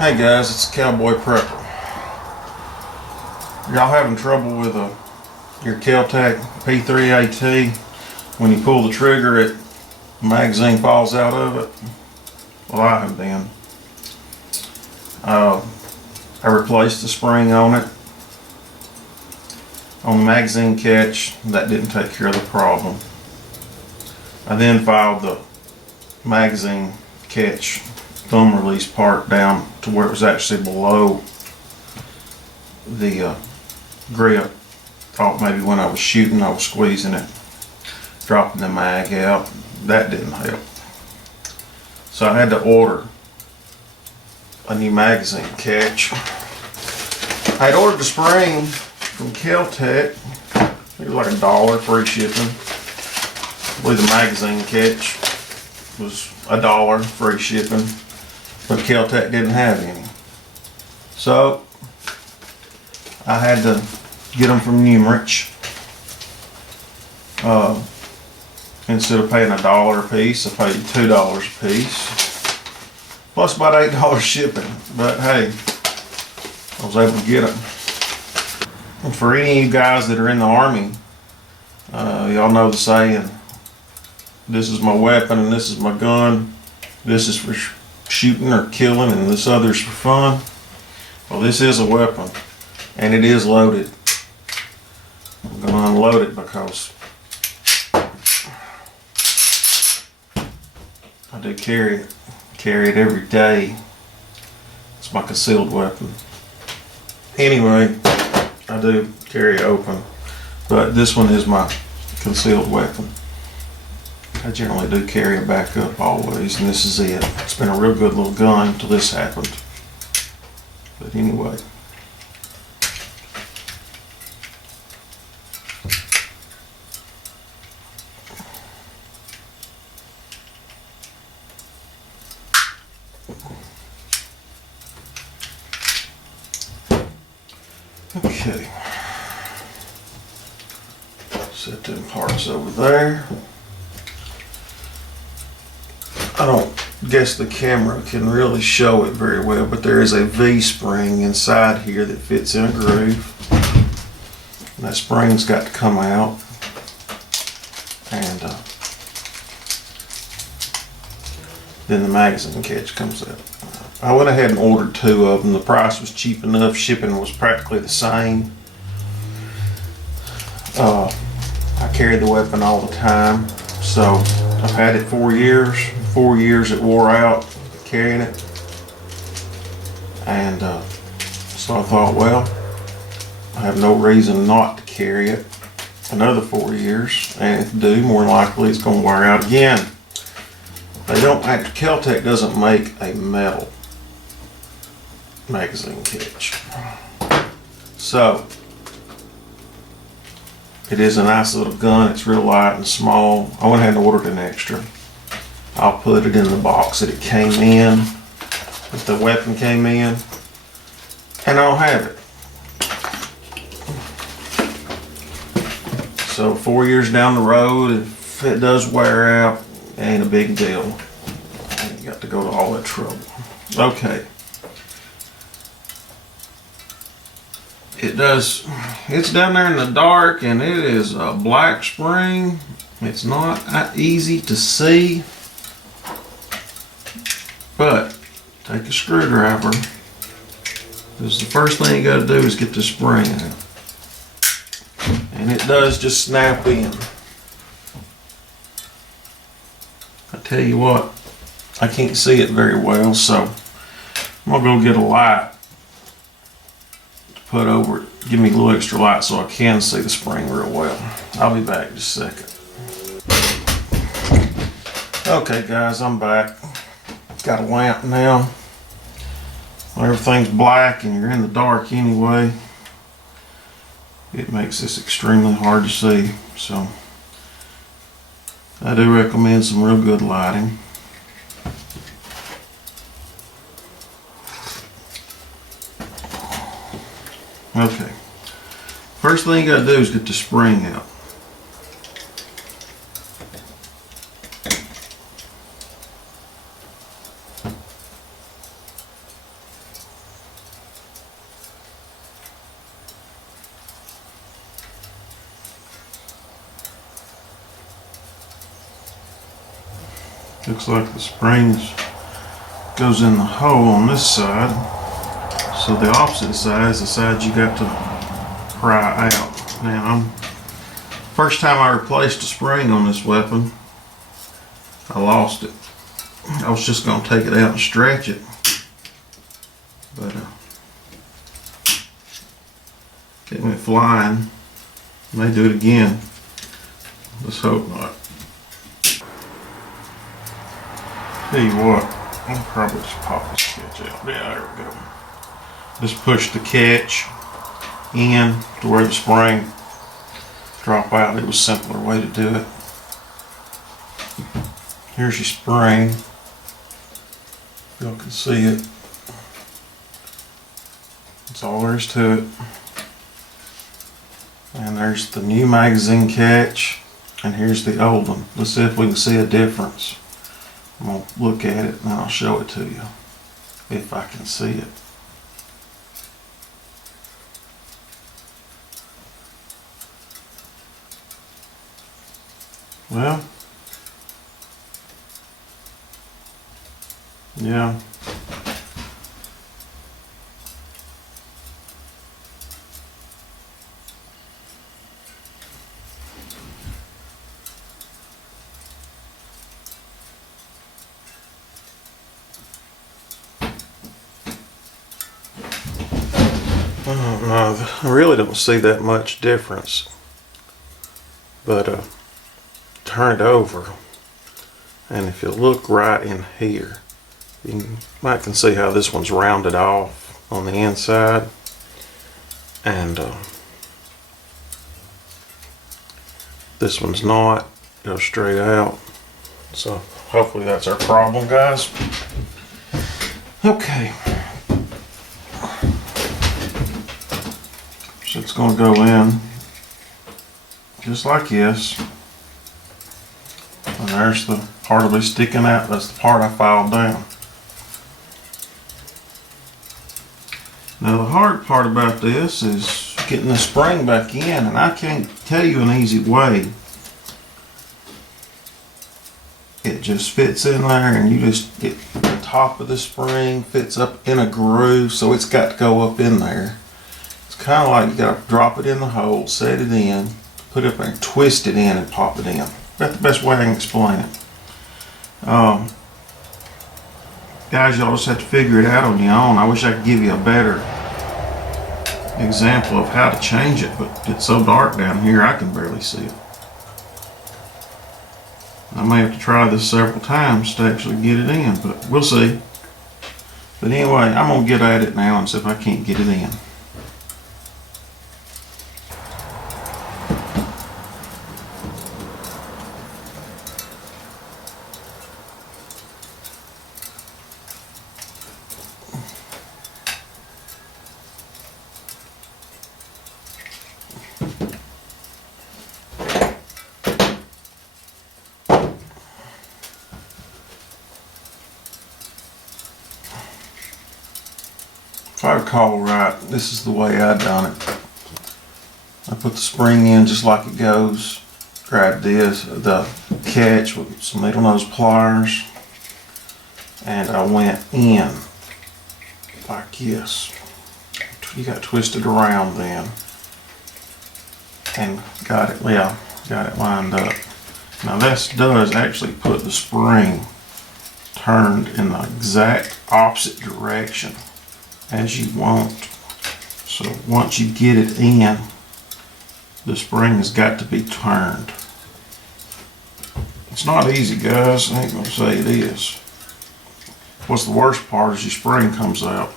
Hey guys, it's Cowboy Prepper. Y'all having trouble with your Keltec P3AT? When you pull the trigger, the magazine falls out of it? Well, I have been. I replaced the spring on it. On the magazine catch, that didn't take care of the problem. I then filed the magazine catch thumb release part down to where it was actually below the grip. Thought maybe when I was shooting I was squeezing it, dropping the mag out. That didn't help. So I had to order a new magazine catch. I had ordered the spring from Keltec. It was like $1 free shipping. I believe the magazine catch was $1 free shipping, but Keltec didn't have any. So I had to get them from Numerich. Instead of paying $1 a piece, I paid $2 a piece, plus about $8 shipping. But hey, I was able to get them. And for any of you guys that are in the Army, y'all know the saying, this is my weapon and this is my gun. This is for shooting or killing and this other's for fun. Well, this is a weapon and it is loaded. I'm going to unload it because I do carry it every day. It's my concealed weapon. Anyway, I do carry it open, but this one is my concealed weapon. I generally do carry a backup always, and this is it. It's been a real good little gun until this happened. But anyway. Okay. Set them parts over there. I don't guess the camera can really show it very well, but there is a V-spring inside here that fits in a groove. And that spring's got to come out. And then the magazine catch comes out. I went ahead and ordered 2 of them. The price was cheap enough. Shipping was practically the same. I carry the weapon all the time. So I've had it 4 years. 4 years it wore out carrying it. And so I thought, well, I have no reason not to carry it another 4 years. And if I do, more than likely it's going to wear out again. They don't actually, Keltec doesn't make a metal magazine catch. So it is a nice little gun. It's real light and small. I went ahead and ordered an extra. I'll put it in the box that it came in, that the weapon came in, and I'll have it. So 4 years down the road, if it does wear out, it ain't a big deal. You got to go to all that trouble. Okay. It's down there in the dark and it is a black spring. It's not easy to see, but take a screwdriver, because the first thing you got to do is get the spring out. And it does just snap in. I tell you what, I can't see it very well, so I'm gonna go get a light to put over it. Give me a little extra light so I can see the spring real well. I'll be back in just a second. Okay guys, I'm back. Got a lamp now. When everything's black and you're in the dark anyway, it makes this extremely hard to see. So I do recommend some real good lighting. Okay, first thing you gotta do is get the spring out. Looks like the springs goes in the hole on this side. So the opposite side is the side you got to pry out. Now, first time I replaced a spring on this weapon, I lost it. I was just going to take it out and stretch it, but it went flying. May do it again. Let's hope not. Tell you what, I'll probably just pop this catch out. Yeah, there we go. Just push the catch in to where the spring drop out. It was a simpler way to do it. Here's your spring. Y'all can see it. That's all there is to it. And there's the new magazine catch, and here's the old one. Let's see if we can see a difference. I'm going to look at it and I'll show it to you if I can see it. Well, yeah. No, I really don't see that much difference, but turn it over, and if you look right in here, you might can see how this one's rounded off on the inside, and this one's not. Goes straight out. So hopefully that's our problem, guys. Okay. So it's going to go in just like this. And there's the part that'll be sticking out. That's the part I filed down. Now the hard part about this is getting the spring back in, and I can't tell you an easy way. It just fits in there, and you just get the top of the spring fits up in a groove, so it's got to go up in there. Kind of like you got to drop it in the hole, set it in, put it up there, and twist it in and pop it in. That's the best way I can explain it. Guys, y'all just have to figure it out on your own. I wish I could give you a better example of how to change it, but it's so dark down here I can barely see it. I may have to try this several times to actually get it in, but we'll see. But anyway, I'm going to get at it now and see if I can't get it in. If I recall right, this is the way I done it. I put the spring in just like it goes. Grabbed the catch with some needle nose pliers, and I went in like this. You got twisted around then, and got it lined up. Now this does actually put the spring turned in the exact opposite direction as you want. So once you get it in, the spring has got to be turned. It's not easy, guys. I ain't gonna say it is. What's the worst part is your spring comes out.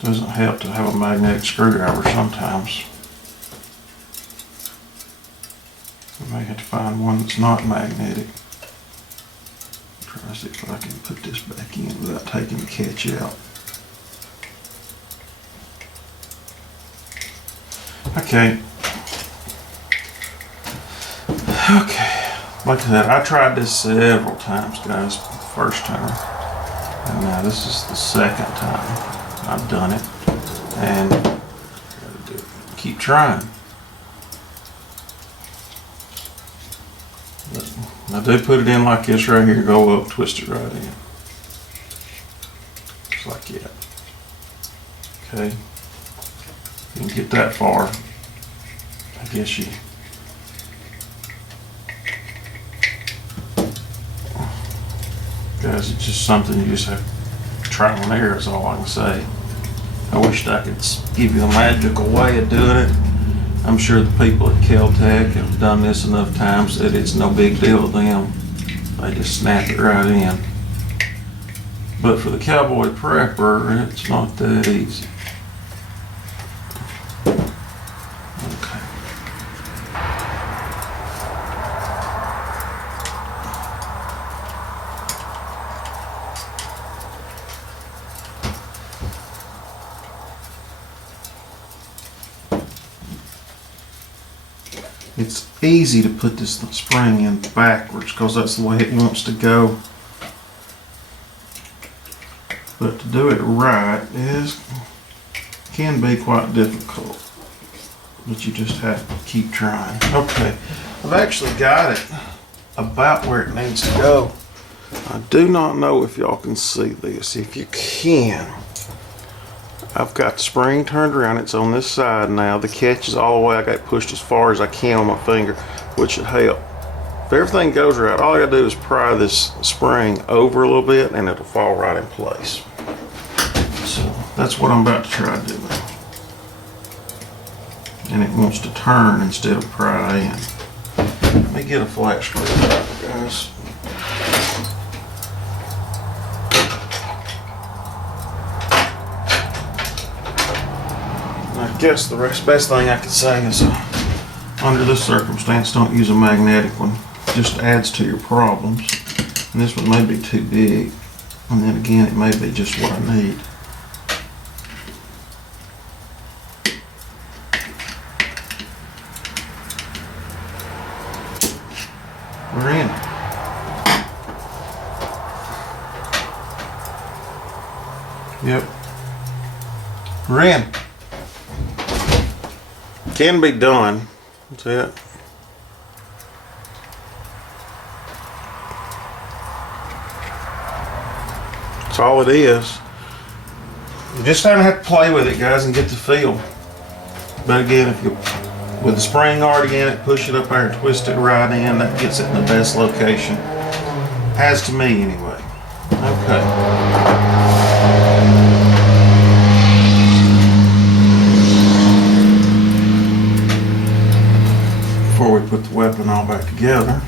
Doesn't help to have a magnetic screwdriver sometimes. You may have to find one that's not magnetic. Try to see if I can put this back in without taking the catch out. Okay. Like I said, I tried this several times, guys. First time, and now this is the second time I've done it, and gotta keep trying. I do put it in like this right here, go up, twist it right in. Just like that. Okay. You can get that far. I guess you. Guys, it's just something you just have to try and error is all I can say. I wish I could give you a magical way of doing it. I'm sure the people at Keltec have done this enough times that it's no big deal to them. They just snap it right in. But for the cowboy prepper, it's not that easy. Okay. It's easy to put this spring in backwards because that's the way it wants to go. But to do it right can be quite difficult. But you just have to keep trying. Okay, I've actually got it about where it needs to go. I do not know if y'all can see this. If you can, I've got the spring turned around. It's on this side now. The catch is all the way. I got it pushed as far as I can on my finger, which should help. If everything goes right, all I gotta do is pry this spring over a little bit and it'll fall right in place. So that's what I'm about to try doing. And it wants to turn instead of pry in. Let me get a flat screwdriver, guys. I guess the best thing I could say is under this circumstance, don't use a magnetic one. It just adds to your problems. And this one may be too big. And then again, it may be just what I need. We're in. Yep. We're in. Can be done. That's it. That's all it is. You just kind of have to play with it, guys, and get the feel. But again, if you, with the spring already in it, push it up there and twist it right in, that gets it in the best location. Has to me, anyway. Okay. Before we put the weapon all back together,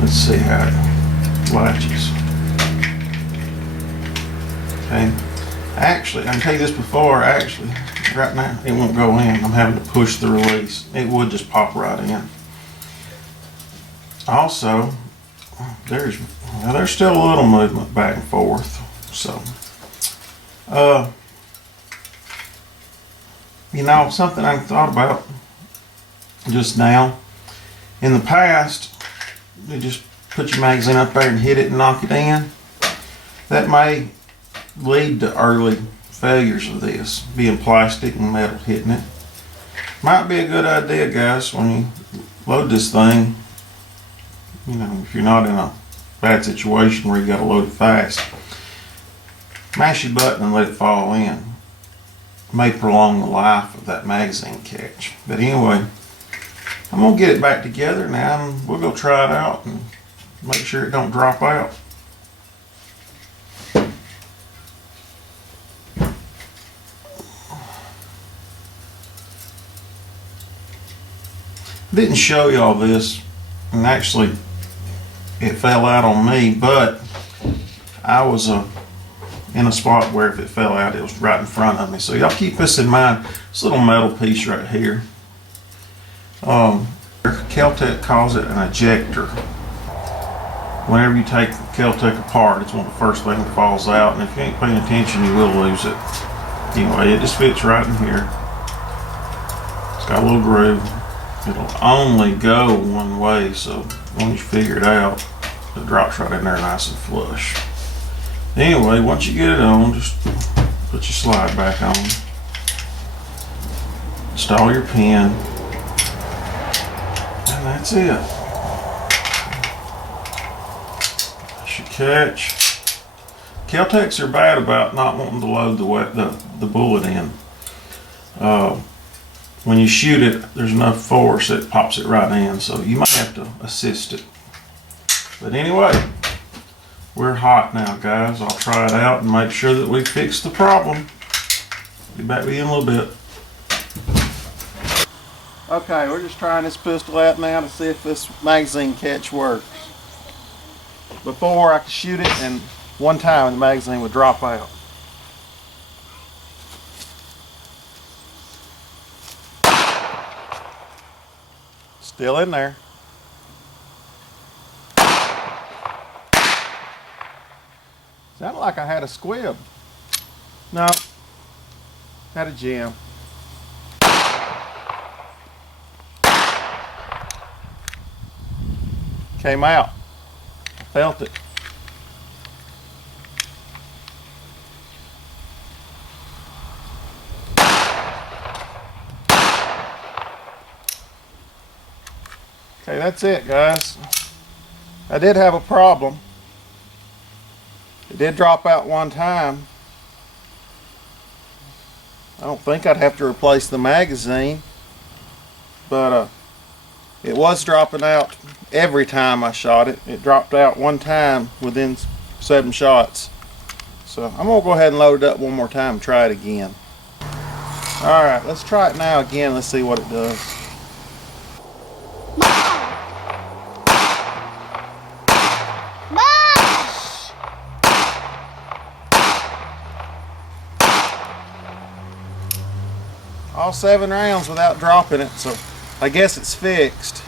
let's see how it latches. Okay. Actually, I can tell you this before, right now, it won't go in. I'm having to push the release. It would just pop right in. Also, there's still a little movement back and forth. So, you know, something I thought about just now. In the past, you just put your magazine up there and hit it and knock it in. That may lead to early failures of this, being plastic and metal hitting it. Might be a good idea, guys, when you load this thing, you know, if you're not in a bad situation where you gotta load it fast, mash your button and let it fall in. It may prolong the life of that magazine catch. But anyway, I'm gonna get it back together now and we'll go try it out and make sure it don't drop out. Didn't show y'all this, and actually it fell out on me, but I was in a spot where if it fell out it was right in front of me. So y'all keep this in mind. This little metal piece right here, Keltec calls it an ejector. Whenever you take the Keltec apart, it's one of the first things that falls out, and if you ain't paying attention you will lose it. Anyway, it just fits right in here. It's got a little groove. It'll only go one way, so once you figure it out, it drops right in there nice and flush. Anyway, once you get it on, just put your slide back on. Install your pin. And that's it. catch. Keltecs are bad about not wanting to load the bullet in. When you shoot it, there's enough force that pops it right in, so you might have to assist it. But anyway, we're hot now, guys. I'll try it out and make sure that we fix the problem. Be back with you in a little bit. Okay, we're just trying this pistol out now to see if this magazine catch works. Before I could shoot it, and one time the magazine would drop out. Still in there. Sounded like I had a squib. No, had a jam. Came out. I felt it. Okay, that's it, guys. I did have a problem. It did drop out one time. I don't think I'd have to replace the magazine, but it was dropping out every time I shot it. It dropped out one time within 7 shots. So I'm gonna go ahead and load it up one more time and try it again. Alright, let's try it now again. Let's see what it does. All 7 rounds without dropping it, so I guess it's fixed.